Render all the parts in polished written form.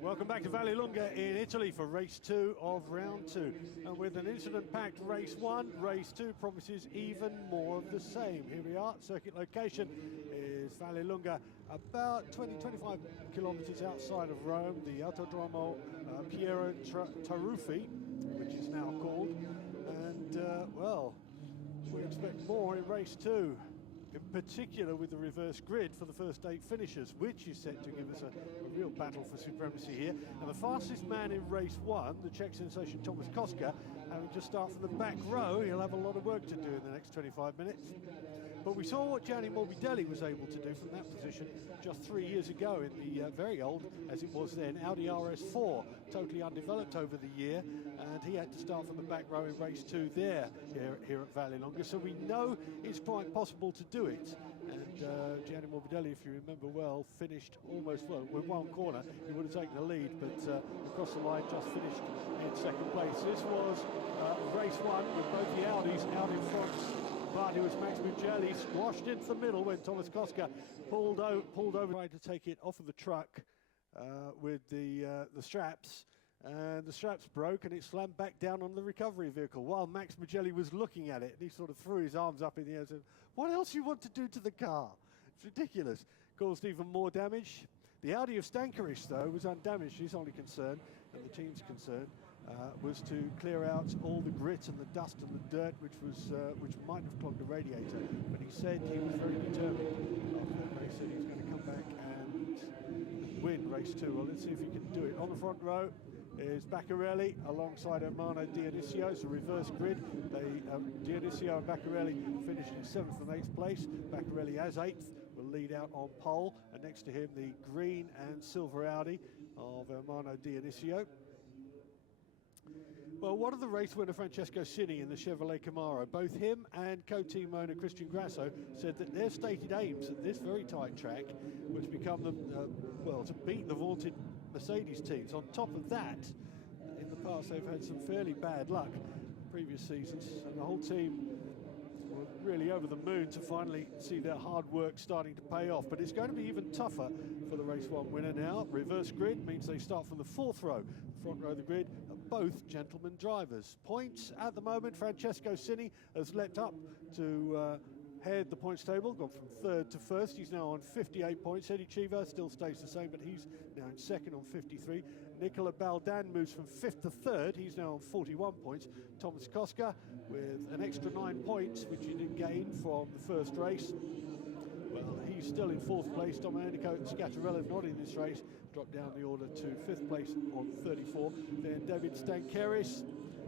Welcome back to Vallelunga in Italy for race 2 of round 2. And with an incident-packed race 1, race 2 promises even more of the same. Here we are, circuit location is Vallelunga, about 20-25 kilometers outside of Rome, the Autodromo Piero Taruffi, which is now called. And, well, we expect more in race 2. In particular with the reverse grid for the first 8 finishers, which is set to give us a real battle for supremacy here. And the fastest man in race 1, the Czech sensation Thomas Koska, having to start from the back row, he'll have a lot of work to do in the next 25 minutes. But we saw what Gianni Morbidelli was able to do from that position just 3 years ago in the very old, as it was then, Audi RS4, totally undeveloped over the year, and he had to start from the back row in race 2 here at Vallelunga. So we know it's quite possible to do it. And Gianni Morbidelli, if you remember well, finished almost, well, with one corner, he would have taken the lead, but across the line just finished in second place. This was race 1 with both the Audis out in front. But it was Max Mugelli squashed into the middle when Thomas Koska pulled over, tried to take it off of the truck with the straps, and the straps broke and it slammed back down on the recovery vehicle while Max Mugelli was looking at it, and he sort of threw his arms up in the air and said, "What else you want to do to the car?" It's ridiculous. Caused even more damage. The Audi of Stankovic, though, was undamaged. His only concern, and the team's concern, was to clear out all the grit and the dust and the dirt which might have clogged the radiator. But he said he was very determined after that race, that he was going to come back and win race 2. Well, let's see if he can do it. On the front row is Baccarelli alongside Hermano Dionisio. It's a reverse grid. Dionisio and Baccarelli finished in 7th and 8th place. Baccarelli as 8th will lead out on pole, and next to him the green and silver Audi of Hermano Dionisio. Well, what of the race winner Francesco Cini in the Chevrolet Camaro? Both him and co-team owner Christian Grasso said that their stated aims at this very tight track was to become to beat the vaunted Mercedes teams. On top of that, in the past they've had some fairly bad luck previous seasons, and the whole team were really over the moon to finally see their hard work starting to pay off. But it's going to be even tougher for the race 1 winner now. Reverse grid means they start from the 4th row. Front row of the grid are both gentlemen drivers. Points at the moment, Francesco Cini has leapt up to head the points table, gone from 3rd to 1st. He's now on 58 points. Eddie Chiva still stays the same, but he's now in 2nd on 53. Nicola Baldan moves from 5th to 3rd. He's now on 41 points. Thomas Koska with an extra 9 points, which he didn't gain from the first race. Well, he's still in 4th place. Domenico Scattarella, not in this race, dropped down the order to 5th place on 34. Then David Stankeris,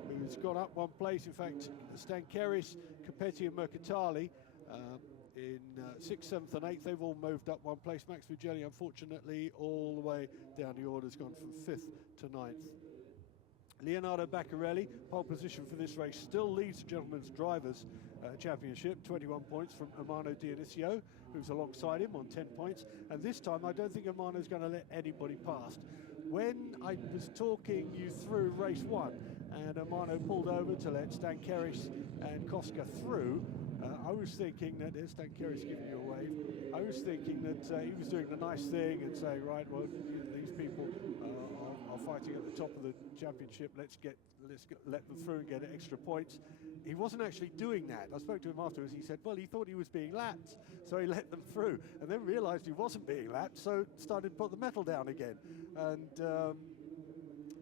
who's gone up 1 place. In fact, Stankeris, Capetti and Mercatali in 6th, 7th and 8th, they've all moved up 1 place. Max Mugelli, unfortunately, all the way down the order, has gone from 5th to 9th. Leonardo Baccarelli, pole position for this race, still leads the Gentlemen's Drivers' Championship, 21 points from Hermano Dionisio, who's alongside him on 10 points. And this time, I don't think Hermano's going to let anybody past. When I was talking you through race 1, and Hermano pulled over to let Stankeris and Koska through, I was thinking that, there's Stankeris giving you a wave, I was thinking that he was doing the nice thing and saying, right, well, these people are fighting at the top of the championship, let's let them through and get extra points. He wasn't actually doing that. I spoke to him afterwards. He said, well, he thought he was being lapped, so he let them through, and then realized he wasn't being lapped, so started to put the metal down again. And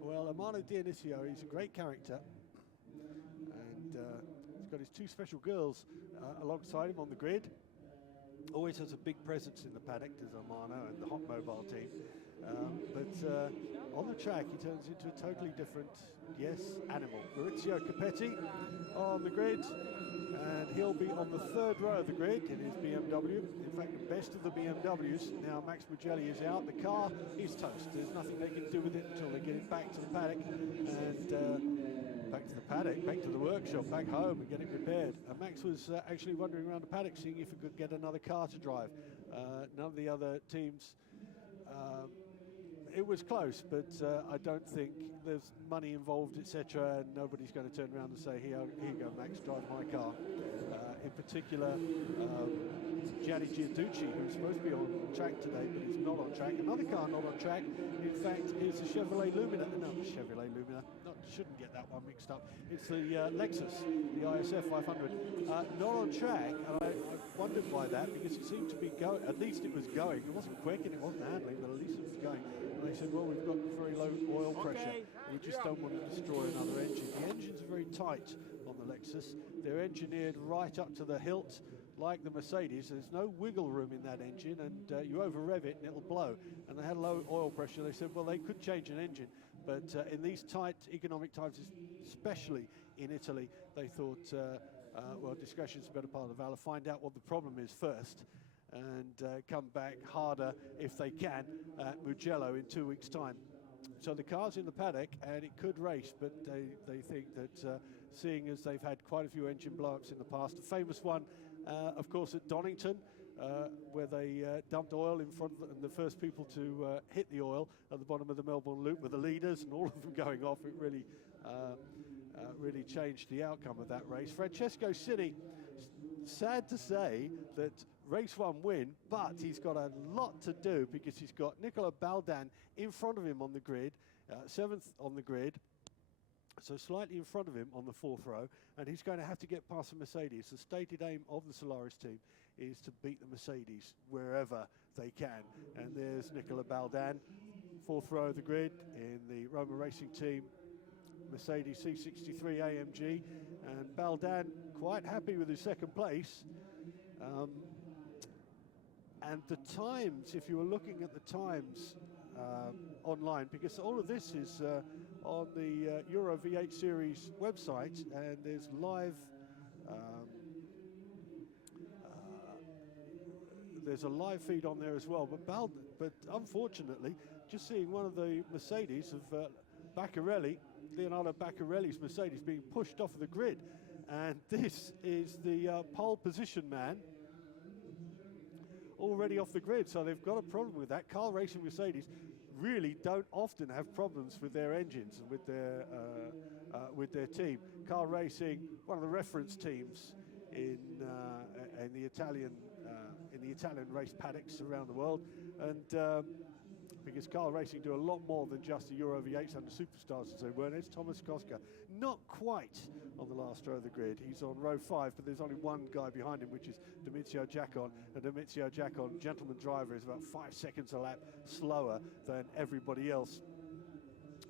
well, Hermano Dionisio, he's a great character, and he's got his 2 special girls alongside him on the grid. Always has a big presence in the paddock, does Hermano and the Hot Mobile team. But on the track, he turns into a totally different, animal. Maurizio Capetti on the grid, and he'll be on the 3rd row of the grid in his BMW. In fact, the best of the BMWs. Now Max Mugelli is out. The car is toast. There's nothing they can do with it until they get it back to the paddock, and back to the paddock, back to the workshop, back home and get it repaired. And Max was actually wandering around the paddock seeing if he could get another car to drive. None of the other teams, it was close, but I don't think there's money involved, etc., and nobody's going to turn around and say, here you go, Max, drive my car. In particular, Gianni Gianducci, who's supposed to be on track today, but is not on track. Another car not on track, in fact, is the Chevrolet Lumina. No, the Chevrolet Lumina. Shouldn't get that one mixed up. It's the Lexus, the ISF 500. Not on track, and I wondered why that, because it seemed to be going, at least it was going. It wasn't quick and it wasn't handling, but at least it was going. And they said, well, we've got very low oil pressure. We just don't want to destroy another engine. The engines are very tight on the Lexus. They're engineered right up to the hilt, like the Mercedes. There's no wiggle room in that engine, and you over rev it and it'll blow. And they had low oil pressure. They said, well, they could change an engine, but in these tight economic times, especially in Italy, they thought, well, discretion's the better part of valor. Find out what the problem is first, and come back harder if they can at Mugello in 2 weeks' time. So the car's in the paddock and it could race, but they think that seeing as they've had quite a few engine blow-ups in the past, a famous one, of course, at Donington, where they dumped oil in front of the first people to hit the oil at the bottom of the Melbourne Loop with the leaders and all of them going off. It really, really changed the outcome of that race. Francesco Cini, sad to say that race one win, but he's got a lot to do because he's got Nicola Baldan in front of him on the grid, 7th on the grid, so slightly in front of him on the 4th row, and he's going to have to get past the Mercedes. The stated aim of the Solaris team is to beat the Mercedes wherever they can. And there's Nicola Baldan, 4th row of the grid in the Roma Racing Team Mercedes C63 AMG, and Baldan quite happy with his second place. And the times, if you were looking at the times online, because all of this is on the EUROV8 Series website, and there's live, there's a live feed on there as well. But unfortunately, just seeing one of the Mercedes of Baccarelli, Leonardo Baccarelli's Mercedes, being pushed off of the grid, and this is the pole position man already off the grid, so they've got a problem with that. Car racing Mercedes really don't often have problems with their engines and with their team. Car racing, one of the reference teams in the Italian race paddocks around the world, and because car racing do a lot more than just the EUROV8s and the superstars as they were. And it's Thomas Koska, not quite on the last row of the grid. He's on row 5, but there's only one guy behind him, which is Domizio Giacon. And Domizio Giacon, gentleman driver, is about 5 seconds a lap slower than everybody else.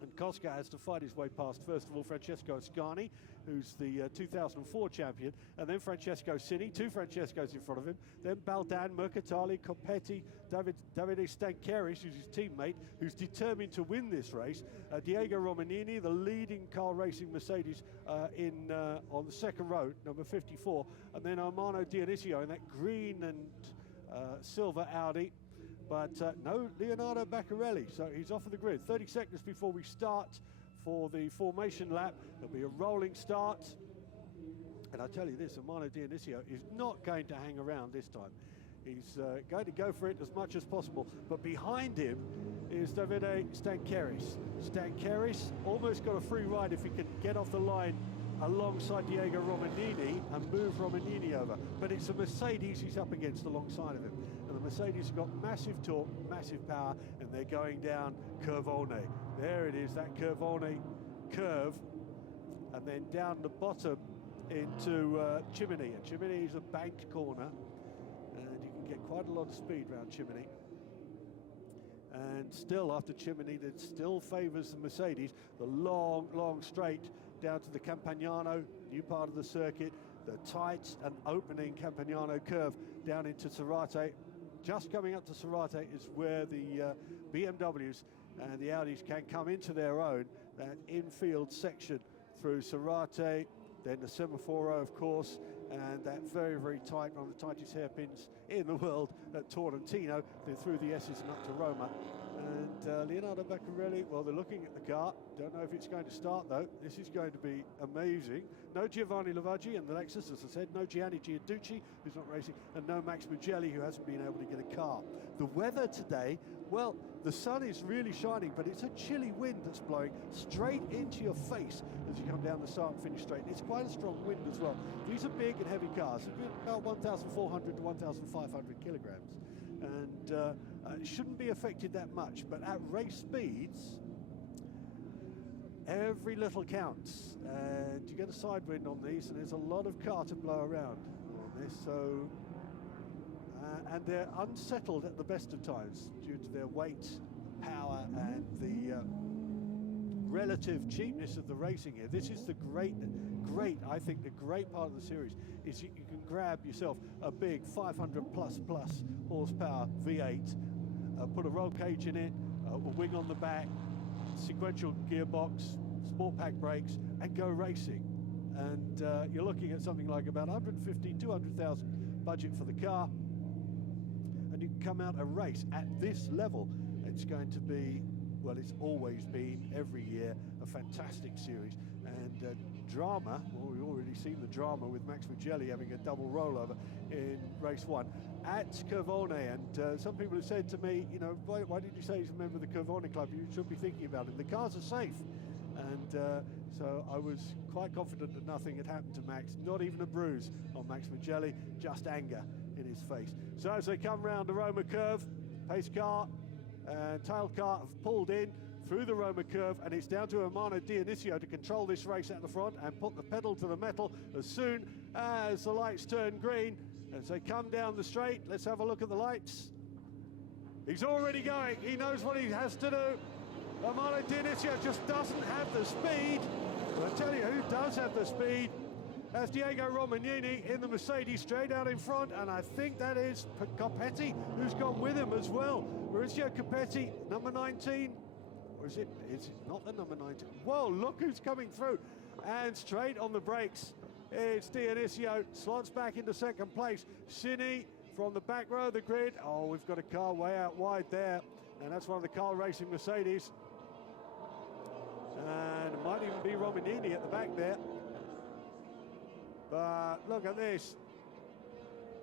And Koska has to fight his way past, first of all, Francesco Ascani, who's the 2004 champion, and then Francesco Cini, 2 Francescos in front of him, then Baldan, Mercatali, Coppetti, Davide Stancheris, who's his teammate, who's determined to win this race, Diego Romanini, the leading car racing Mercedes on the second row, number 54, and then Armando Dionisio in that green and silver Audi. But no Leonardo Baccarelli, so he's off of the grid. 30 seconds before we start for the formation lap. There'll be a rolling start. And I tell you this, Armando Dionisio is not going to hang around this time. He's going to go for it as much as possible. But behind him is Davide Stancheris. Stancheris almost got a free ride if he can get off the line alongside Diego Romanini and move Romanini over. But it's a Mercedes he's up against alongside of him. And the Mercedes have got massive torque, massive power, and they're going down Curvone. There it is, that Curvone curve. And then down the bottom into Chimney. And Chimney is a banked corner. And you can get quite a lot of speed around Chimney. And still, after Chimney, that still favours the Mercedes. The long, long straight down to the Campagnano, new part of the circuit, the tight and opening Campagnano curve down into Cerrate. Just coming up to Cerrate is where the BMWs and the Audis can come into their own, that infield section through Cerrate, then the Semaforo, of course, and that very, very tight, one of the tightest hairpins in the world at Torrentino, then through the S's and up to Roma. And Leonardo Beccarelli, well, they're looking at the car. Don't know if it's going to start, though. This is going to be amazing. No Giovanni Lavaggi and the Lexus, as I said. No Gianni Giudici, who's not racing. And no Max Mugelli, who hasn't been able to get a car. The weather today, well, the sun is really shining, but it's a chilly wind that's blowing straight into your face as you come down the start and finish straight. And it's quite a strong wind as well. These are big and heavy cars. They're about 1,400 to 1,500 kilograms. And it shouldn't be affected that much, but at race speeds, every little counts. And you get a side wind on these, and there's a lot of car to blow around on this. So, and they're unsettled at the best of times due to their weight, power, and the relative cheapness of the racing here. This is the I think the great part of the series is you can grab yourself a big 500 plus horsepower V8, put a roll cage in it, a wing on the back, sequential gearbox, sport pack brakes, and go racing. And you're looking at something like about 150, 200,000 budget for the car, and you can come out a race at this level. It's going to be, well, it's always been every year a fantastic series. And drama, well, we've already seen the drama with Max Mugelli having a double rollover in race one at Curvone. And some people have said to me, you know, why did you say he's a member of the Curvone club? You should be thinking about it. The cars are safe. And so I was quite confident that nothing had happened to Max, not even a bruise on Max Mugelli, just anger in his face. So as they come round the Roma curve, pace car and tail car have pulled in through the Roma curve, and it's down to Ermanno Dionisio to control this race at the front and put the pedal to the metal as soon as the lights turn green. As they come down the straight, let's have a look at the lights. He's already going. He knows what he has to do. Ermanno Dionisio just doesn't have the speed. But I tell you who does have the speed. That's Diego Romagnini in the Mercedes straight out in front, and I think that is Copetti who's gone with him as well. Maurizio Copetti, number 19. Or is it not the number 19? Whoa, look who's coming through. And straight on the brakes, it's Dionisio, slots back into second place. Cini from the back row of the grid. Oh, we've got a car way out wide there, and that's one of the car racing Mercedes. And it might even be Romagnini at the back there. But look at this.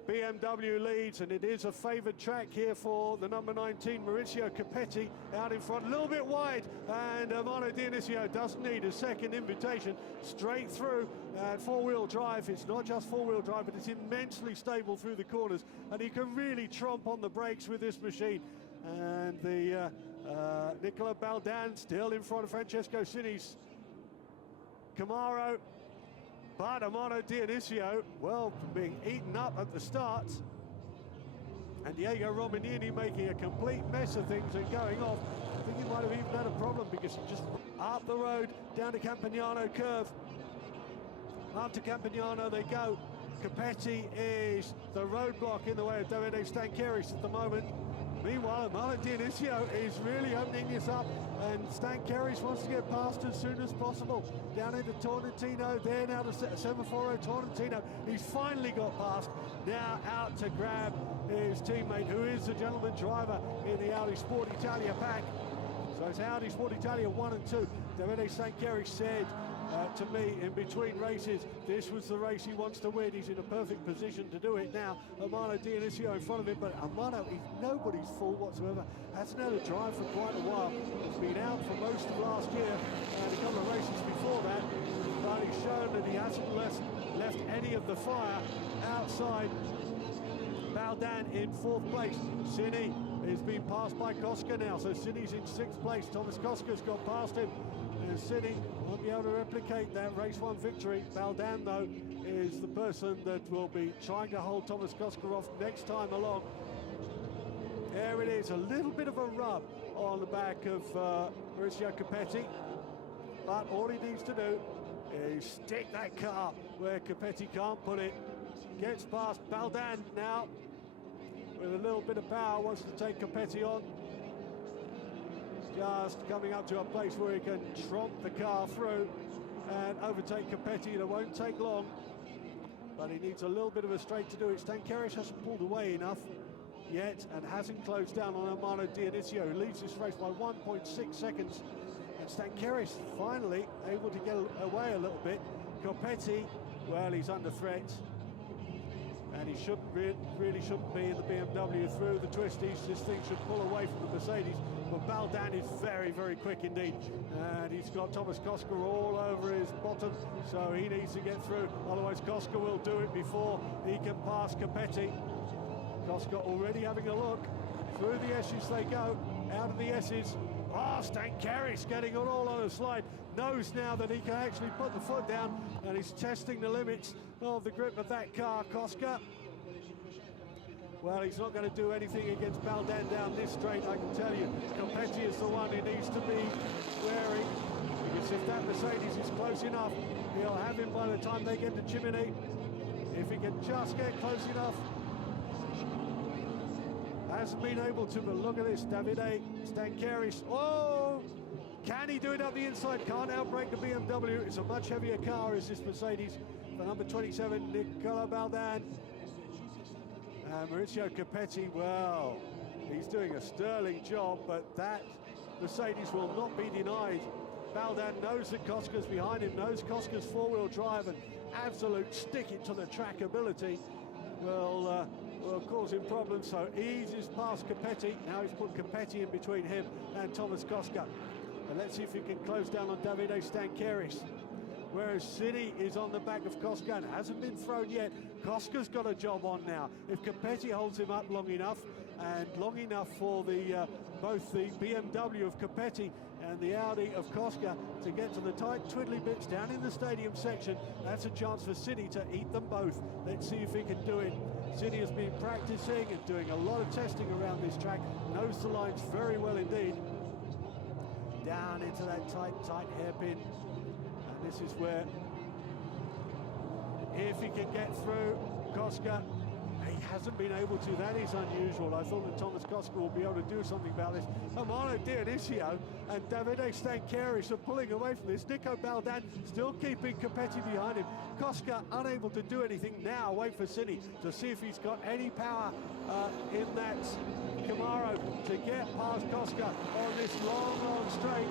BMW leads, and it is a favoured track here for the number 19, Maurizio Copetti, out in front, a little bit wide, and Ermanno Dionisio doesn't need a second invitation, straight through, and four-wheel drive. It's not just four-wheel drive, but it's immensely stable through the corners, and he can really tromp on the brakes with this machine. And the Nicola Baldan still in front of Francesco Cini's Camaro. But Ermanno Dionisio, well, being eaten up at the start. And Diego Romagnini making a complete mess of things and going off. I think he might have even had a problem because he just up the road, down to Campagnano curve. Up to Campagnano they go. Copetti is the roadblock in the way of Davide Stankeris at the moment. Meanwhile, Ermanno Dionisio is really opening this up, and Stankeris wants to get past as soon as possible. Down into Torrentino, there now to Semaforo Torrentino. He's finally got past. Now out to grab his teammate, who is the gentleman driver in the Audi Sport Italia pack. So it's Audi Sport Italia 1 and 2. Davide Stankeris said to me in between races, this was the race he wants to win. He's in a perfect position to do it now. Ermanno Dionisio in front of him, but Ermanno is nobody's fault whatsoever. Hasn't had a drive for quite a while. He's been out for most of last year and a couple of races before that, but he's shown that he hasn't left any of the fire outside. Baldan in fourth place. Cini is being passed by Koska now, so Cini's in sixth place. Thomas Koska's got past him, and Cini won't be able to replicate that race one victory. Baldan, though, is the person that will be trying to hold Thomas Koska off next time along. There it is, a little bit of a rub on the back of Maurizio Copetti, but all he needs to do is stick that car where Copetti can't put it. Gets past Baldan now with a little bit of power, wants to take Copetti on. Just coming up to a place where he can tromp the car through and overtake Copetti. It won't take long, but he needs a little bit of a straight to do it. Stankeris hasn't pulled away enough. yet and hasn't closed down on Armano Dionisio, who leads this race by 1.6 seconds. And Stankeris finally able to get away a little bit. Copetti, well, he's under threat. And he really shouldn't be in the BMW through the twisties. This thing should pull away from the Mercedes. But Baldan is very, very quick indeed. And he's got Thomas Koska all over his bottom, so he needs to get through. Otherwise, Koska will do it before he can pass Copetti. Koska already having a look. Through the S's they go, out of the S's. Oh, Stankeris getting it all on a slide. Knows now that he can actually put the foot down, and he's testing the limits of the grip of that car, Koska. Well, he's not going to do anything against Baldan down this straight, I can tell you. Copetti is the one he needs to be wary, because if that Mercedes is close enough, he'll have him by the time they get to Chimney. If he can just get close enough. Hasn't been able to, but look at this, Davide Stankeris. Oh! Can he do it up the inside? Can't outbrake the BMW. It's a much heavier car as this Mercedes for number 27, Nicola Baldan. And Maurizio Copetti, well, he's doing a sterling job, but that Mercedes will not be denied. Baldan knows that Koska's behind him, knows Koska's four-wheel drive and absolute stick-it-to-the-track ability will cause him problems, so eases past Copetti. Now he's put Copetti in between him and Thomas Koska. And let's see if he can close down on Davide Stankeris. Whereas Cini is on the back of Koska and hasn't been thrown yet. Koska's got a job on now. If Copetti holds him up long enough, and long enough for the both the BMW of Copetti and the Audi of Koska to get to the tight twiddly bits down in the stadium section, that's a chance for Cini to eat them both. Let's see if he can do it. Cini has been practicing and doing a lot of testing around this track, knows the lines very well indeed. Down into that tight hairpin. And this is where, if he can get through Koska, he hasn't been able to. That is unusual. I thought that Thomas Koska will be able to do something about this. Armano Dionisio and Davide Stankeris are pulling away from this. Nico Baldan still keeping Copetti behind him. Koska unable to do anything. Now wait for Cini to see if he's got any power in that Camaro to get past Koska on this long straight.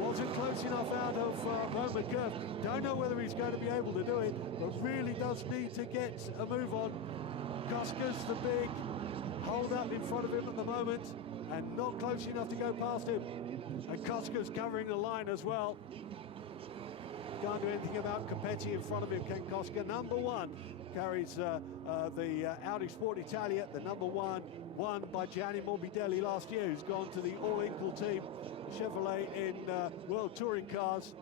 Wasn't close enough out of Roman curve. Don't know whether he's going to be able to do it, but really does need to get a move on. Koska's the big hold up in front of him at the moment, and not close enough to go past him. And Koska's covering the line as well. Can't do anything about Copetti in front of him, can Koska. Number one carries the Audi Sport Italia, the number one, won by Gianni Morbidelli last year, who's gone to the all-equal team Chevrolet in World Touring Cars.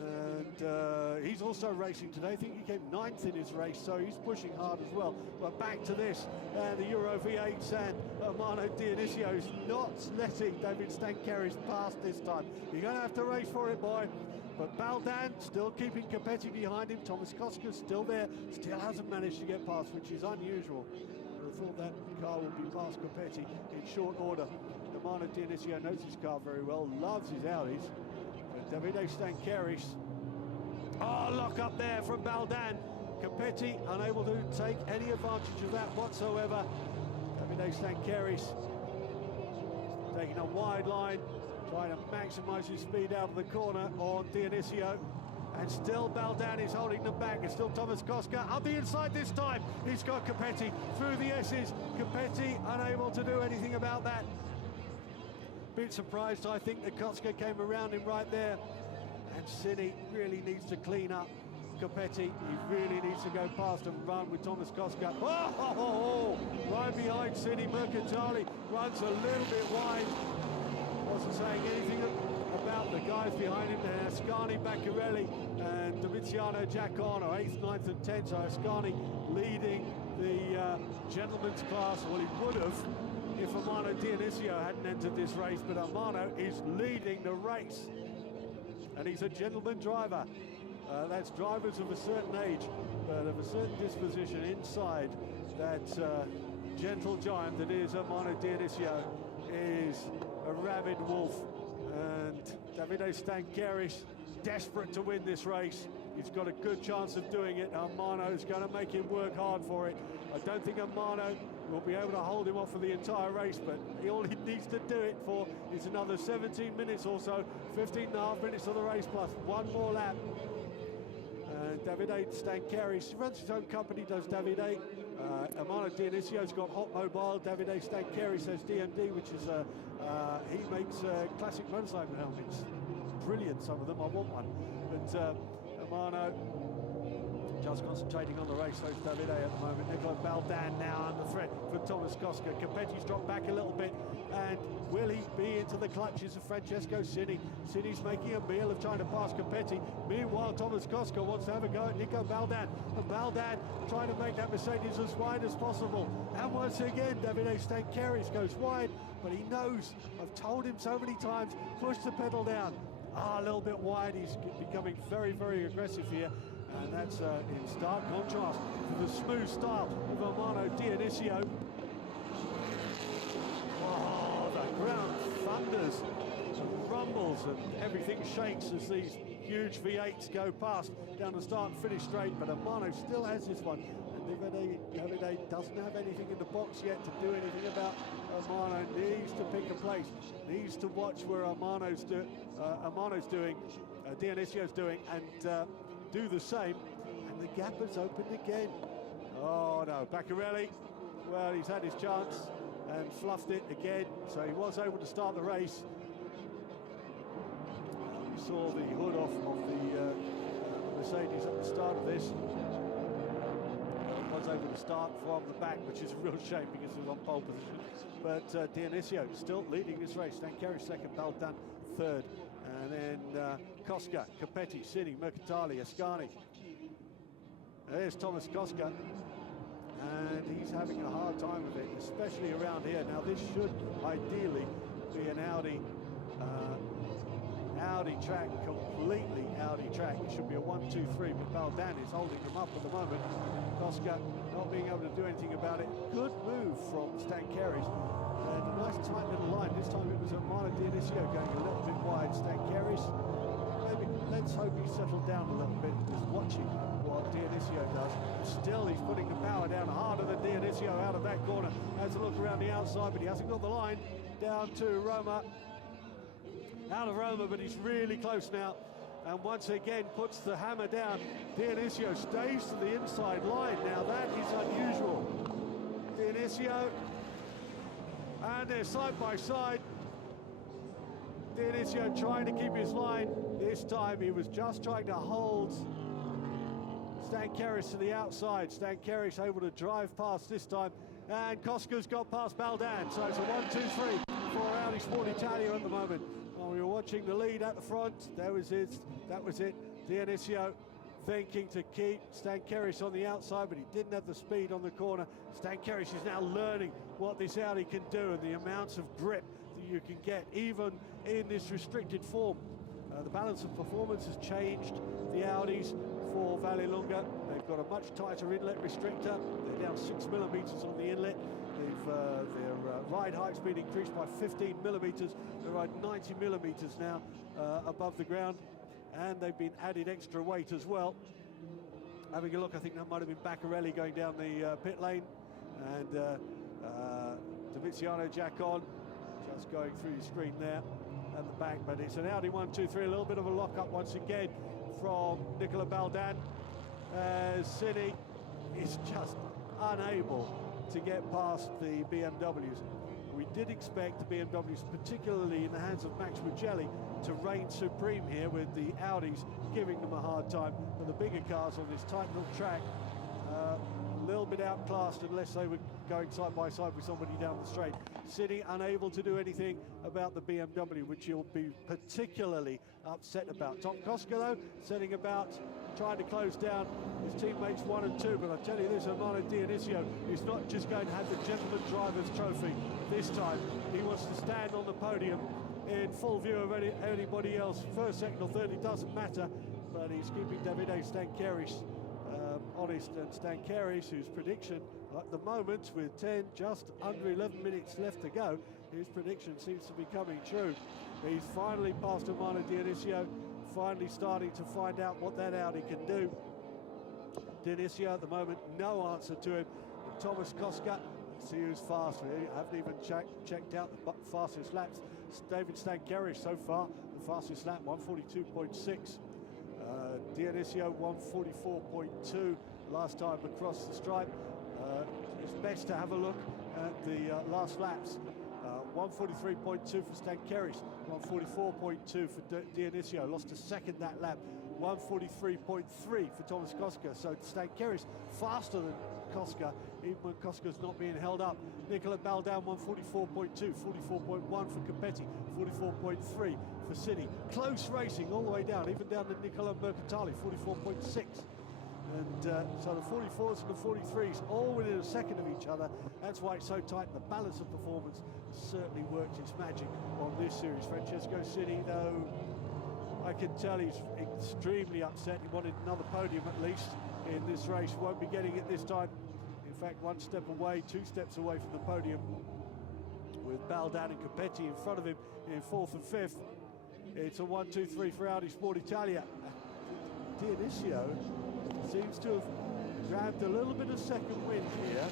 And he's also racing today. I think he came 9th in his race, so he's pushing hard as well. But back to this, the Euro V8s and Armano Dionisio is not letting David Stankeris pass this time. You're going to have to race for it, boy. But Baldan still keeping Copetti behind him. Thomas Koska's still there, still hasn't managed to get past, which is unusual. I thought that car would be past Copetti in short order. Armano Dionisio knows his car very well, loves his Audis. But Davide Stankeris, oh, lock up there from Baldan. Copetti unable to take any advantage of that whatsoever. Davide Stankeris taking a wide line, trying to maximise his speed out of the corner on Dionisio. And still Baldan is holding them back. It's still Thomas Koska up the inside this time. He's got Copetti through the S's. Copetti unable to do anything about that. Bit surprised, I think, that Koska came around him right there. And Cini really needs to clean up Copetti. He really needs to go past and run with Thomas Koska. Oh, right behind Cini. Mercatali runs a little bit wide. Wasn't saying anything about the guys behind him there. Ascani, Baccarelli and Domiziano Giacono, 8th, 9th and 10th. So Ascani leading the gentleman's class. Well, he would have if Armano Dionisio hadn't entered this race, but Armano is leading the race. And he's a gentleman driver. That's drivers of a certain age, but of a certain disposition inside. That gentle giant that is Armano Dionisio is a rabid wolf. And Davide Stankeris, desperate to win this race. he's got a good chance of doing it. Armano's going to make him work hard for it. I don't think Armano will be able to hold him off for the entire race, but all he needs to do it for is another 17 minutes or so, 15.5 minutes of the race plus one more lap. And Davide Stancaris runs his own company, does Davide. Armano Dionisio's got Hot Mobile. Davide Stancaris has DMD, which is he makes classic motorcycle helmets. Brilliant, some of them. I want one. But Armano just concentrating on the race, so is Davide at the moment. Nicola Baldan now under threat for Thomas Koska. Capetti's dropped back a little bit, and will he be into the clutches of Francesco Cini? Cini's making a meal of trying to pass Capetti. Meanwhile, Thomas Koska wants to have a go at Nico Baldan, and Baldan trying to make that Mercedes as wide as possible. And once again, Davide Stancaris goes wide, but he knows, I've told him so many times, push the pedal down. A little bit wide. He's becoming very, very aggressive here. And that's in stark contrast to the smooth style of Armano Dionisio. Oh, the ground thunders and rumbles and everything shakes as these huge V8s go past down the start and finish straight, but Armano still has this one. And Davide doesn't have anything in the box yet to do anything about. Armano needs to pick a place, needs to watch where Armano's doing, Dionisio's doing, and do the same, and the gap has opened again. Oh no, Baccarelli, well, he's had his chance and fluffed it again, so he was able to start the race. We saw the hood off of the Mercedes at the start of this. Was able to start from the back, which is a real shame because he was on pole position. But Dionisio still leading this race. Stancaris second, Baldan third. And then Koska, Capetti, Cini, Mercatali, Ascani. There's Thomas Koska, and he's having a hard time with it, especially around here. Now this should ideally be an Audi track, completely Audi track. It should be a 1-2-3, but Baldan is holding them up at the moment. Koska not being able to do anything about it. Good move from Stancaris. And a nice tight little line. This time it was Armano Dionisio going a little bit wide. Stancaris, maybe let's hope he's settled down a little bit, just watching what Dionisio does. Still, he's putting the power down harder than Dionisio out of that corner. Has a look around the outside, but he hasn't got the line down to Roma. Out of Roma, but he's really close now. And once again puts the hammer down. Dionisio stays to the inside line. Now that is unusual. Dionisio, and they're side by side. Dionisio trying to keep his line. This time he was just trying to hold Stancaris to the outside. Stancaris able to drive past this time. And Koska's got past Baldan. So it's a 1-2-3 for Audi Sport Italia at the moment. While we were watching the lead at the front, that was it. Dionisio thinking to keep Stancaris on the outside, but he didn't have the speed on the corner. Stancaris is now learning what this Audi can do and the amounts of grip that you can get, even in this restricted form. The balance of performance has changed. The Audis for Vallelunga, they've got a much tighter inlet restrictor. They're down 6 millimeters on the inlet. Their ride height's been increased by 15 millimeters. They're riding 90 millimeters now above the ground, and they've been added extra weight as well. Having a look, I think that might have been Baccarelli going down the pit lane, and Domiziano Giacon just going through your screen there at the back. But it's an Audi 1-2-3, a little bit of a lock-up once again from Nicola Baldan. Cini is just unable to get past the BMWs. We did expect the BMWs, particularly in the hands of Max Mugelli, to reign supreme here, with the Audis giving them a hard time. But the bigger cars on this tight little track, a little bit outclassed unless they were going side by side with somebody down the straight. Cini unable to do anything about the BMW, which he'll be particularly upset about. Tom Koska, though, setting about trying to close down his teammates 1 and 2, but I tell you this, Armano Dionisio is not just going to have the Gentleman Driver's Trophy this time. He wants to stand on the podium in full view of anybody else. First, second or third, it doesn't matter, but he's keeping Davide Stancaris honest, and Stancaris, whose prediction at the moment, with just under 11 minutes left to go, his prediction seems to be coming true. He's finally passed Armano Dionisio finally starting to find out what that Audi can do. Dionisio at the moment, no answer to him. And Thomas Koska, see who's fast. We haven't even checked out the fastest laps. David Stankiewicz so far, the fastest lap, 142.6. Dionisio, 144.2 last time across the stripe. It's best to have a look at the last laps. 143.2 for Stankiewicz, 144.2 for Dionisio. Lost a second that lap. 143.3 for Thomas Koska. So Stankiewicz faster than Koska, even when Koska's not being held up. Nicola Baldan, 144.2, 44.1 for Capetti, 44.3 for City. Close racing all the way down, even down to Nicola Mercatali, 44.6. And so the 44s and the 43s all within a second of each other. That's why it's so tight. The balance of performance certainly worked its magic on this series. Francesco Cini, though, I can tell he's extremely upset. He wanted another podium at least in this race. Won't be getting it this time. In fact, one step away, 2 steps away from the podium, with Baldan and Capetti in front of him in 4th and 5th. It's a 1-2-3 for Audi Sport Italia. Dionisio seems to have grabbed a little bit of second wind here.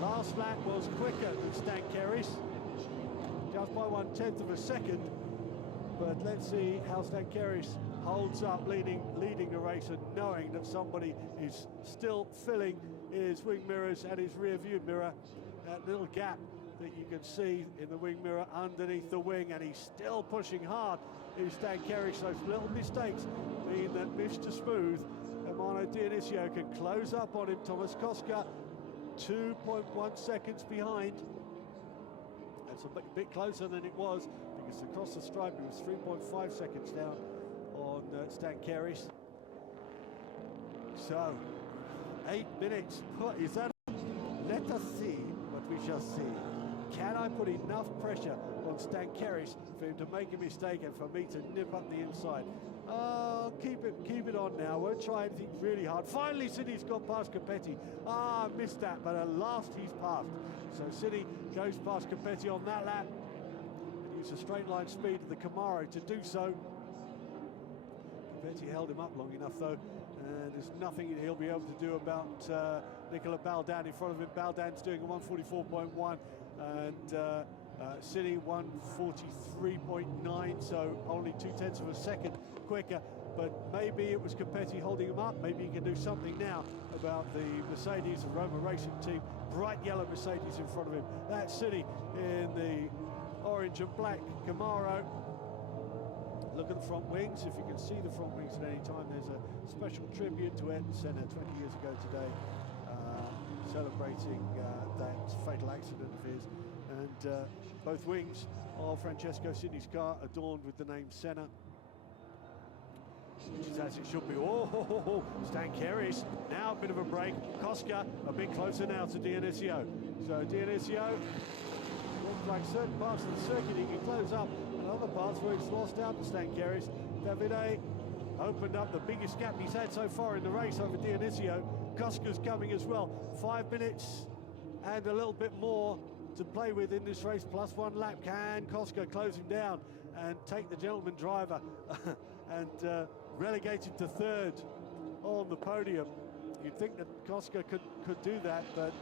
Last lap was quicker than Stankiewicz, just by 1/10 of a second. But let's see how Stankiewicz holds up, leading the race and knowing that somebody is still filling his wing mirrors and his rear view mirror. That little gap that you can see in the wing mirror underneath the wing, and he's still pushing hard. Is Stankiewicz. Those little mistakes mean that Mr. Smooth, Ermanno Dionisio, can close up on him. Thomas Koska, 2.1 seconds behind. That's a bit closer than it was, because across the stripe it was 3.5 seconds down on Stankiewicz. So, 8 minutes. Is that? Let us see what we shall see. Can I put enough pressure on Stankiewicz for him to make a mistake and for me to nip up the inside? Oh, keep it on now. Won't try anything really hard. Finally, City's got past Capetti. Missed that, but at last he's passed. So City goes past Capetti on that lap and used a straight line speed of the Camaro to do so. Capetti held him up long enough though, and there's nothing he'll be able to do about Nicola Baldan in front of him. Baldan's doing a 144.1 and City 143.9, so only 0.2 of a second quicker. But maybe it was Capetti holding him up. Maybe he can do something now about the Mercedes and Roma Racing Team. Bright yellow Mercedes in front of him. That's City in the orange and black Camaro. Look at the front wings. If you can see the front wings at any time, there's a special tribute to Ayrton Senna 20 years ago today, celebrating that fatal accident of his. And both wings of Francesco Cini's car adorned with the name Senna, which is as it should be. Oh, Stankiewicz, now a bit of a break. Koska a bit closer now to Dionisio. So Dionisio looks like certain parts of the circuit he can close up, and other parts where he's lost out to Stankiewicz. Davide opened up the biggest gap he's had so far in the race over Dionisio. Koska's coming as well. 5 minutes and a little bit more to play with in this race, plus 1 lap. Can Koska close him down and take the gentleman driver and relegate him to 3rd on the podium? You'd think that Koska could do that, but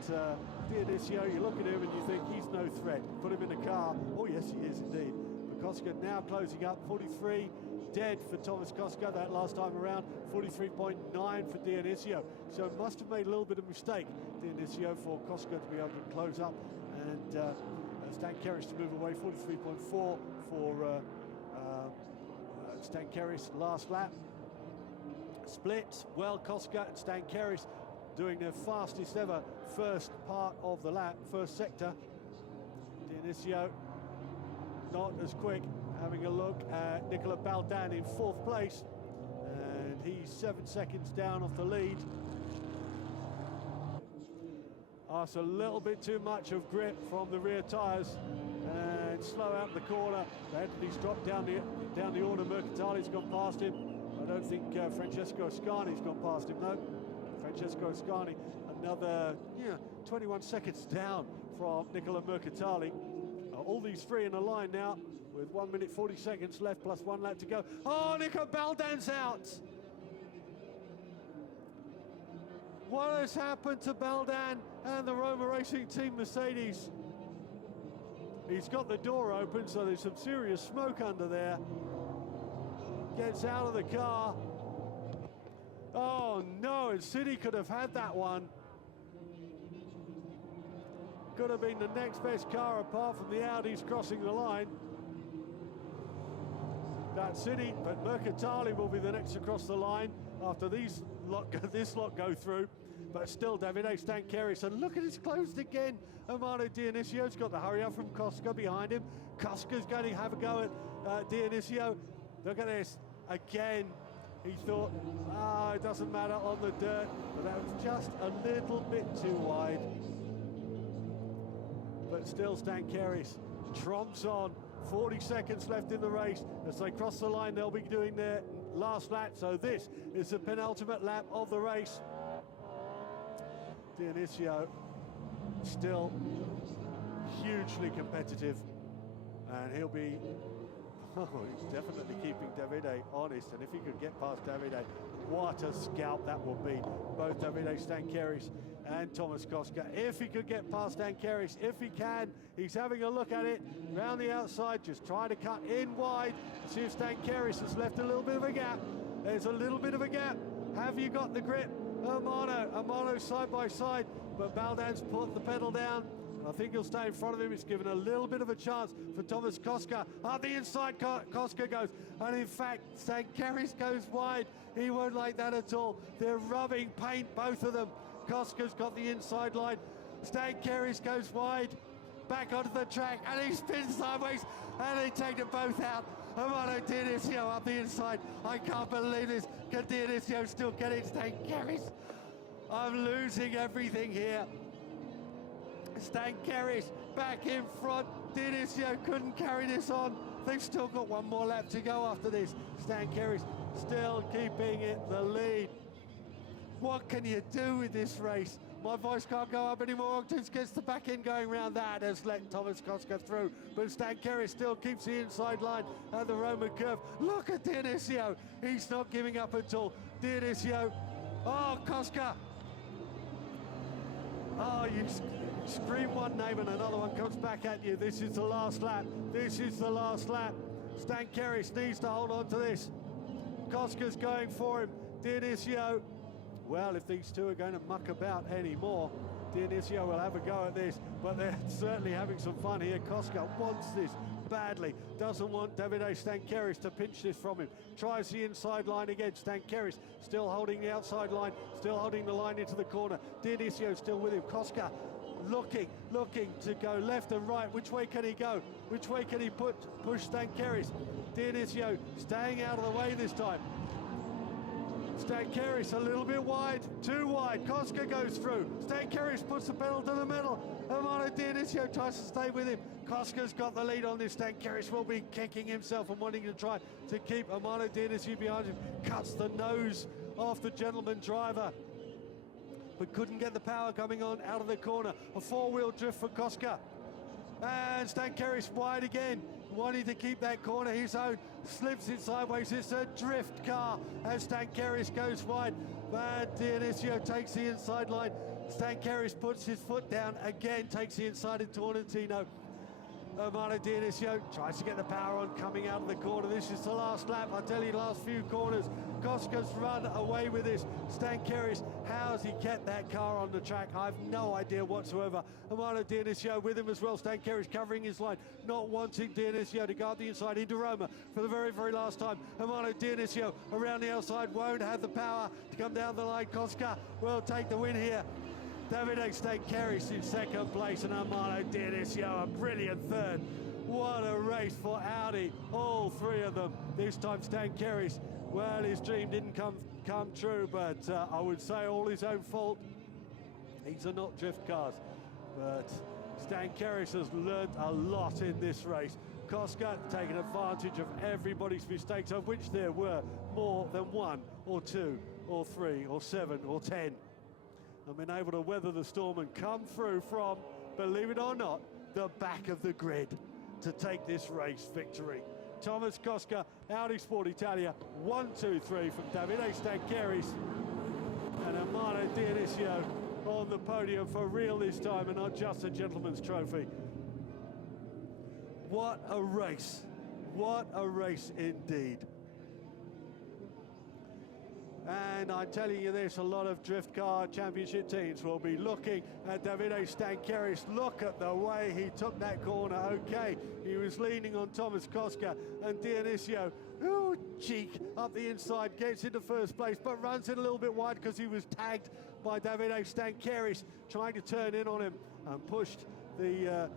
Dionisio, you look at him and you think he's no threat. Put him in the car. Oh yes, he is indeed. But Koska now closing up. 43 dead for Thomas Koska that last time around. 43.9 for Dionisio. So must have made a little bit of mistake, Dionisio, for Koska to be able to close up, and Stankiewicz to move away. 43.4 for Stankiewicz last lap. Split, well, Koska and Stankiewicz doing their fastest ever first part of the lap, first sector. Dionisio not as quick. Having a look at Nicola Baldan in 4th place, and he's 7 seconds down off the lead. That's a little bit too much of grip from the rear tyres, and slow out the corner. Anthony's dropped down the order. Mercatali's gone past him. I don't think Francesco Ascani's gone past him, no. Francesco Ascani, another 21 seconds down from Nicola Mercatali. All these three in a line now. with 1 minute 40 seconds left plus 1 lap to go. Oh, Nico Baldan's out. What has happened to Baldan and the Roma Racing Team Mercedes? He's got the door open, so there's some serious smoke under there. Gets out of the car. Oh no, and City could have had that one. Could have been the next best car apart from the Audis crossing the line. That's City, but Mercatali will be the next to cross the line after this lot go through. But still, Davide Stankeris, and look at it's closed again. Armando Dionisio's got the hurry up from Koska behind him. Koska's going to have a go at Dionisio. Look at this, again. He thought, it doesn't matter on the dirt, but that was just a little bit too wide. But still, Stankeris tromps on. 40 seconds left in the race. As they cross the line, they'll be doing their last lap. So this is the penultimate lap of the race. Dionisio still hugely competitive, and he'll be, he's definitely keeping Davide honest, and if he could get past Davide, what a scalp that will be. Both Davide Stankeris and Thomas Koska. If he could get past Stankeris, if he can, he's having a look at it, round the outside, just trying to cut in wide, see if Stankeris has left a little bit of a gap. There's a little bit of a gap. Have you got the grip? Amano side by side, but Baldan's put the pedal down. I think he'll stay in front of him. It's given a little bit of a chance for Thomas Koska. Up the inside, Koska goes. And in fact, Stankeris goes wide. He won't like that at all. They're rubbing paint, both of them. Koska's got the inside line. Stankeris goes wide. Back onto the track, and he spins sideways, and they take them both out. Amano Dionisio up the inside. I can't believe this. Can Dionisio still get it? Stankeris. I'm losing everything here. Stankeris back in front. Dionisio couldn't carry this on. They've still got one more lap to go after this. Stankeris still keeping it the lead. What can you do with this race? My voice can't go up anymore. Octons gets the back end going round. That has let Thomas Koska through. But Stankeris still keeps the inside line at the Roman curve. Look at Dionisio. He's not giving up at all. Dionisio. Oh, Koska. Oh, you scream one name and another one comes back at you. This is the last lap. This is the last lap. Stankeris needs to hold on to this. Koska's going for him. Dionisio. Well, if these two are going to muck about anymore, Dionisio will have a go at this, but they're certainly having some fun here. Koska wants this badly, doesn't want Davide Stankeris to pinch this from him. Tries the inside line again. Stankeris still holding the outside line, still holding the line into the corner. Dionisio still with him. Koska looking to go left and right. Which way can he go? Which way can he push Stankeris? Dionisio staying out of the way this time. Stankeris a little bit wide, too wide. Koska goes through. Stankeris puts the pedal to the metal. Armando Dionisio tries to stay with him. Koska's got the lead on this. Stankeris will be kicking himself and wanting to try to keep Armando Dionisio behind him. Cuts the nose off the gentleman driver, but couldn't get the power coming on out of the corner. A four-wheel drift for Koska. And Stankeris wide again, wanting to keep that corner his own. Slips it sideways. It's a drift car as Stankeris goes wide. And Dionisio takes the inside line. Stankeris puts his foot down again, takes the inside in Torrentino. Armando Dionisio tries to get the power on coming out of the corner. This is the last lap. I tell you, last few corners. Koska's run away with this. Stankeris, how has he kept that car on the track? I have no idea whatsoever. Armando Dionisio with him as well. Stankeris covering his line, not wanting Dionisio to go up the inside into Roma for the very, very last time. Armando Dionisio around the outside won't have the power to come down the line. Koska will take the win here. Davide Stankeris in second place and Armando Dionisio a brilliant third. What a race for Audi, all three of them. This time Stankeris, well, his dream didn't come true, but I would say all his own fault. These are not drift cars, but Stankeris has learnt a lot in this race. Koska taking advantage of everybody's mistakes, of which there were more than one or two or three or seven or 10. And been able to weather the storm and come through from, believe it or not, the back of the grid. to take this race victory. Thomas Koska, Audi Sport Italia, 1, 2, 3 from Davide Stancheris and Armando Dionisio on the podium for real this time and not just a gentleman's trophy. What a race. What a race indeed. And I'm telling you this, a lot of drift car championship teams will be looking at Davide Stancheris. Look at the way he took that corner. Okay, he was leaning on Thomas Koska, and Dionisio, ooh, cheek, up the inside, gets into first place, but runs it a little bit wide because he was tagged by Davide Stancheris, trying to turn in on him and pushed the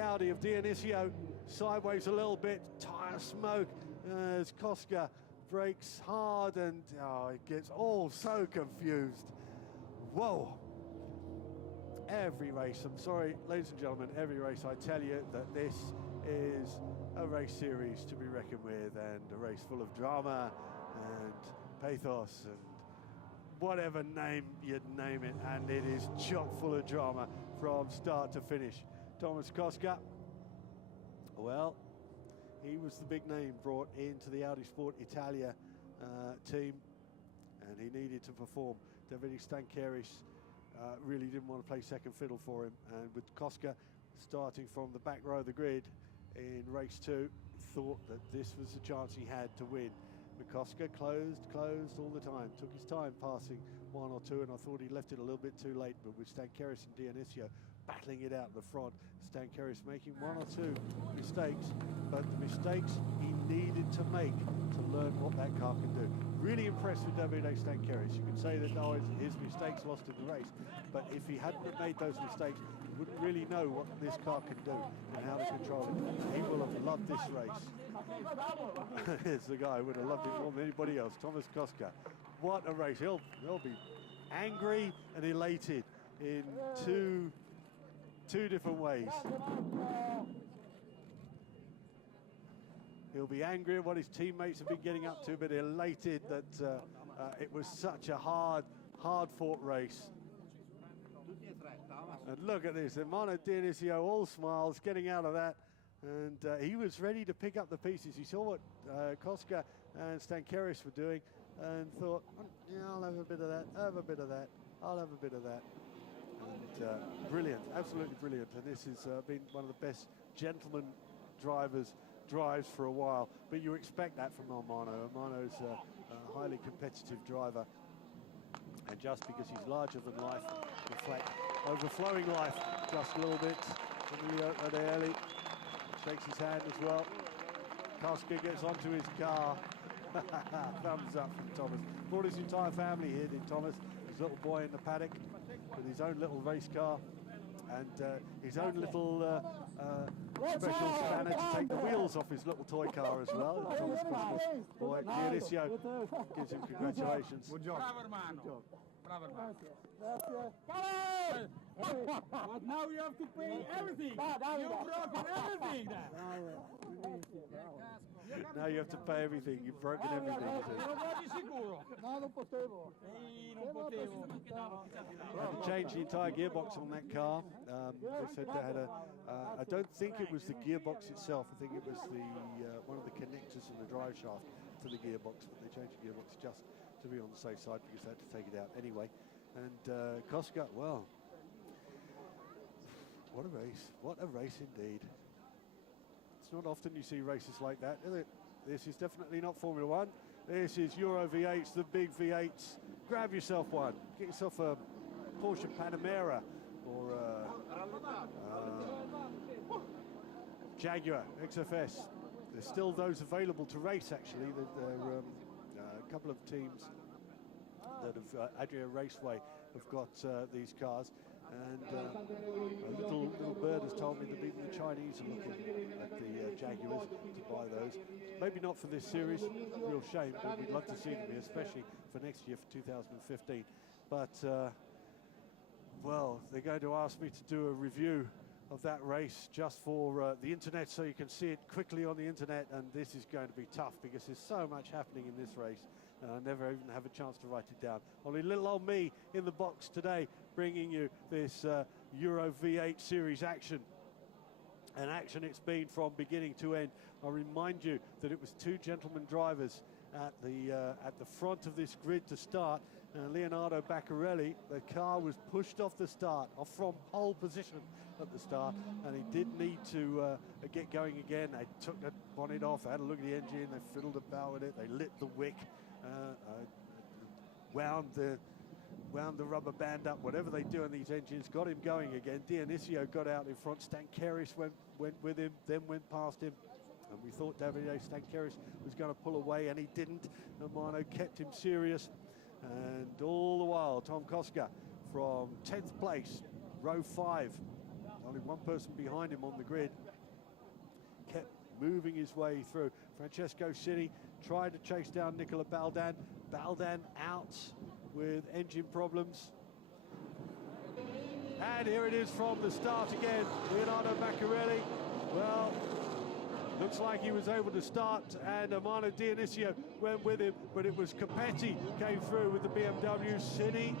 Audi of Dionisio sideways a little bit. Tire smoke as Koska brakes hard, and it gets all so confused. Whoa. Every race, I'm sorry, ladies and gentlemen, every race I tell you that this is a race series to be reckoned with, and a race full of drama and pathos and whatever name you'd name it, and it is chock full of drama from start to finish. Thomas Koska, well, he was the big name brought into the Audi Sport Italia team, and he needed to perform. Davide Stancheris really didn't want to play second fiddle for him, and with Koska starting from the back row of the grid in race 2, thought that this was the chance he had to win. But Koska closed all the time, took his time passing 1 or 2, and I thought he left it a little bit too late, but with Stancheris and Dionisio battling it out in the front, Stancheris making 1 or 2 mistakes, but the mistakes he needed to make to learn what that car can do. Really impressed with Davide Stancheris. You can say that his mistakes lost him the race, but if he hadn't have made those mistakes, he wouldn't really know what this car can do and how to control it. He will have loved this race. It's the guy who would have loved it more than anybody else, Thomas Koska. What a race. He'll be angry and elated in two different ways. He'll be angry at what his teammates have been getting up to, but elated that it was such a hard-fought race. And look at this, Armando Dionisio, all smiles, getting out of that, and he was ready to pick up the pieces. He saw what Koska and Stancheris were doing and thought, yeah, I'll have a bit of that, have a bit of that, I'll have a bit of that. And brilliant, absolutely brilliant. And this has been one of the best gentleman drives for a while. But you expect that from Armando. Armando's a highly competitive driver. And just because he's larger than life, in fact, overflowing life just a little bit. Early shakes his hand as well. Koska gets onto his car. Thumbs up from Thomas. Brought his entire family here, did Thomas. His little boy in the paddock with his own little race car and his own little special spanner to take the wheels off his little toy car as well. Thomas Koska's boy, Dionisio, gives him congratulations. Good job. Bravo, Romano. Bravo, Romano. But now you have to pay everything. You've broken everything. Now you have to pay everything. You've broken everything. Had to change the entire gearbox on that car. They said they had I don't think it was the gearbox itself. I think it was the one of the connectors in the drive shaft to the gearbox. But they changed the gearbox just to be on the safe side because they had to take it out anyway. And Koska, well, what a race. What a race indeed. It's not often you see races like that, is it? This is definitely not Formula One. This is Euro V8s, the big V8s. Grab yourself one. Get yourself a Porsche Panamera or Jaguar XFS. There's still those available to race, actually. There are a couple of teams that have, Adria Raceway, have got these cars. And a little bird has told me that even the Chinese are looking at the Jaguars to buy those. Maybe not for this series, real shame, but we'd love to see them here, especially for next year, for 2015. But, well, they're going to ask me to do a review of that race just for the internet so you can see it quickly on the internet, and this is going to be tough because there's so much happening in this race. I never even have a chance to write it down. Only little old me in the box today, bringing you this Euro V8 series action. And action it's been from beginning to end. I remind you that it was two gentlemen drivers at the front of this grid to start. Leonardo Baccarelli, the car was pushed off the start, off from pole position at the start, and he did need to get going again. They took the bonnet off, had a look at the engine, they fiddled about with it, they lit the wick, wound the rubber band up, whatever they do in these engines, got him going again. Dionisio got out in front, Stankeris went with him, then went past him. And we thought Davide Stankeris was going to pull away, and he didn't. Amano kept him serious. And all the while, Tom Koska from 10th place, row 5, only one person behind him on the grid, kept moving his way through. Francesco Cini tried to chase down Nicola Baldan. Baldan out with engine problems. And here it is from the start again, Leonardo Baccarelli. Well, looks like he was able to start, and Amano Dionisio went with him, but it was Capetti came through with the BMW. Cini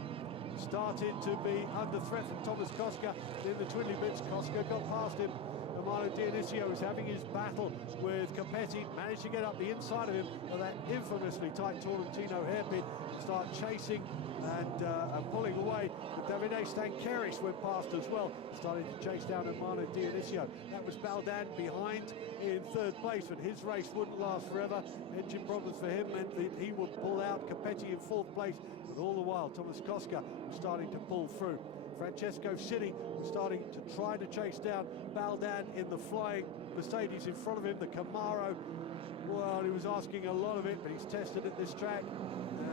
started to be under threat from Thomas Koska in the twiddly bits. Koska got past him. Amano Dionisio was having his battle with Capetti, managed to get up the inside of him with that infamously tight Torrentino hairpin, start chasing and pulling away. But Davide Stankeris went past as well, starting to chase down Amano Dionisio. That was Baldan behind in 3rd place, but his race wouldn't last forever. Engine problems for him meant that he would pull out. Capetti in 4th place, but all the while Thomas Koska was starting to pull through. Francesco Cini was starting to try to chase down Baldan in the flying Mercedes in front of him, the Camaro. Well, he was asking a lot of it, but he's tested at this track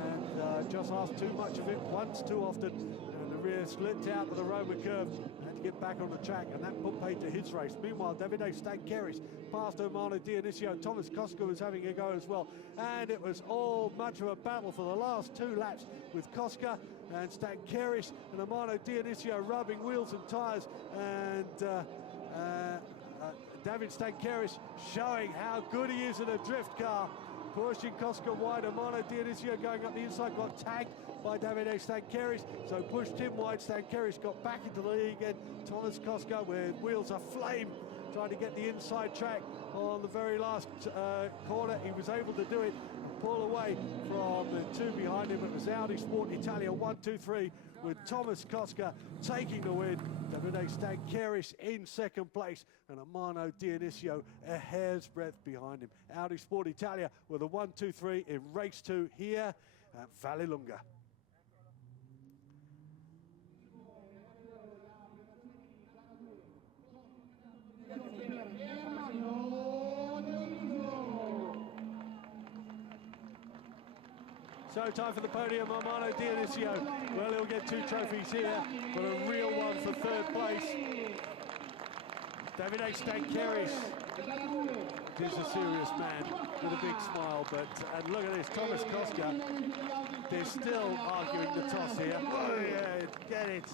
and just asked too much of it once too often, and the rear slipped out of the Roman curve, had to get back on the track, and that put paid to his race. Meanwhile, Davide Stankeris passed Amano Dionisio. Thomas Koska was having a go as well, and it was all much of a battle for the last 2 laps with Koska and Stankeris and Amano Dionisio rubbing wheels and tyres, and David Stankeris showing how good he is in a drift car, pushing Koska wide. Amano Dionisio going up the inside, got tagged by Davide Stankeris, so pushed him wide. Stankeris got back into the lead again. Thomas Koska with wheels aflame, trying to get the inside track on the very last corner. He was able to do it, pull away from the 2 behind him. It was Audi Sport Italia 1, 2, 3 with Thomas Koska taking the win. Davide Stankeris in 2nd place, and Amano Dionisio a hair's breadth behind him. Audi Sport Italia with a 1, 2, 3 in race 2 here at Vallelunga. So time for the podium, Amano Dionisio. Well, he'll get 2 trophies here, but a real one for 3rd place. Davide Stankeris is a serious man with a big smile, but and look at this, Thomas Koska, they're still arguing the toss here. Oh yeah, get it.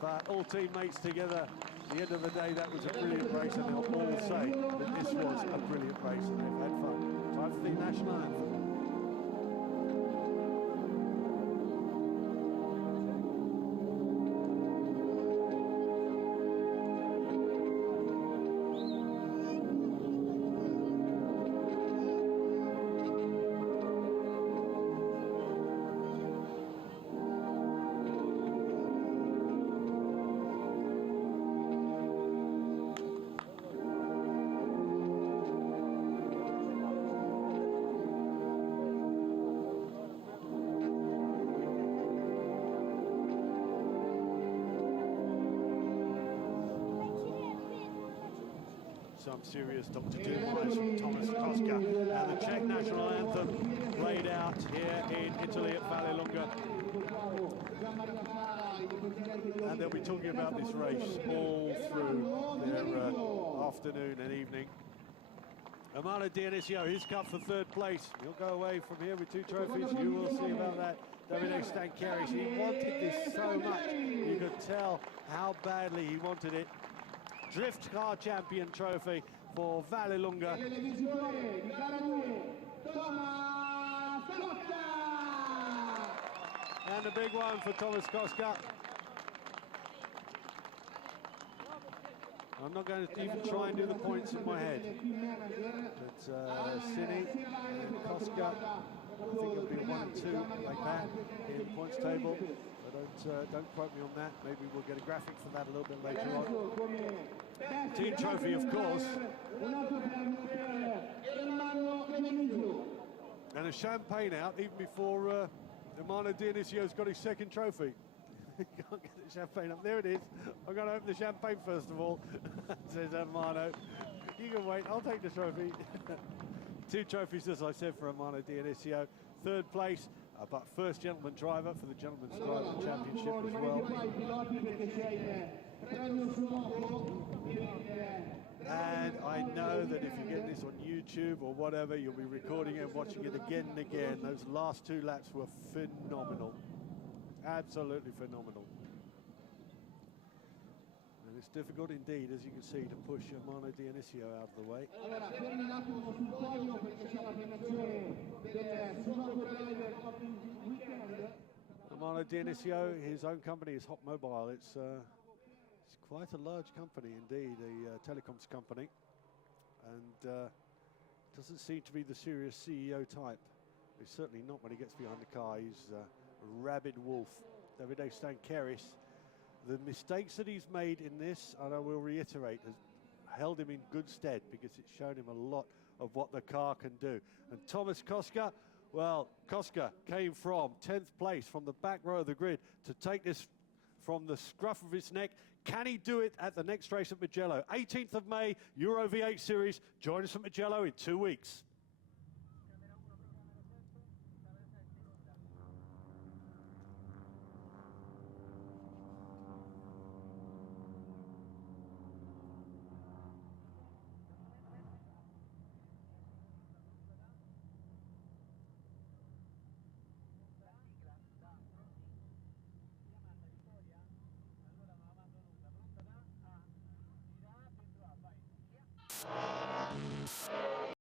But all teammates together, at the end of the day, that was a brilliant race, and they'll all say that this was a brilliant race, and they've had fun. Time for the national anthem. Some serious Dr. Doom eyes from Thomas Koska, and the Czech national anthem played out here in Italy at Vallelunga. And they'll be talking about this race all through their afternoon and evening. Amano Dionisio, his cup for 3rd place. He'll go away from here with 2 trophies. You will see about that. Davide Stankeris, he wanted this so much. You could tell how badly he wanted it. Drift car champion trophy for Vallelunga. And a big one for Thomas Koska. I'm not going to even try and do the points in my head. But Cini and Koska, I think it'll be 1 and 2 like that in the points table. But don't quote me on that. Maybe we'll get a graphic for that a little bit later on. Team trophy, of course. And a champagne out even before Hermano Dionisio's got his second trophy. Can't get the champagne up. There it is. I'm going to open the champagne first of all, says Hermano. You can wait. I'll take the trophy. 2 trophies, as I said, for Hermano Dionisio. 3rd place, but first gentleman driver for the Gentleman's Driver Championship as well. And I know that if you get this on YouTube or whatever, you'll be recording it and watching it again and again. Those last 2 laps were phenomenal. Absolutely phenomenal. And it's difficult indeed, as you can see, to push Hermano Dionisio out of the way. Hermano Dionisio, his own company is Hot Mobile. It's quite a large company indeed, a telecoms company, and doesn't seem to be the serious CEO type. He's certainly not when he gets behind the car. He's a rabid wolf. Davide Stankeris, the mistakes that he's made in this, and I will reiterate, has held him in good stead because it's shown him a lot of what the car can do. And Thomas Koska, well, Koska came from 10th place from the back row of the grid to take this from the scruff of his neck. Can he do it at the next race at Mugello? 18th of May, Euro V8 Series. Join us at Mugello in 2 weeks.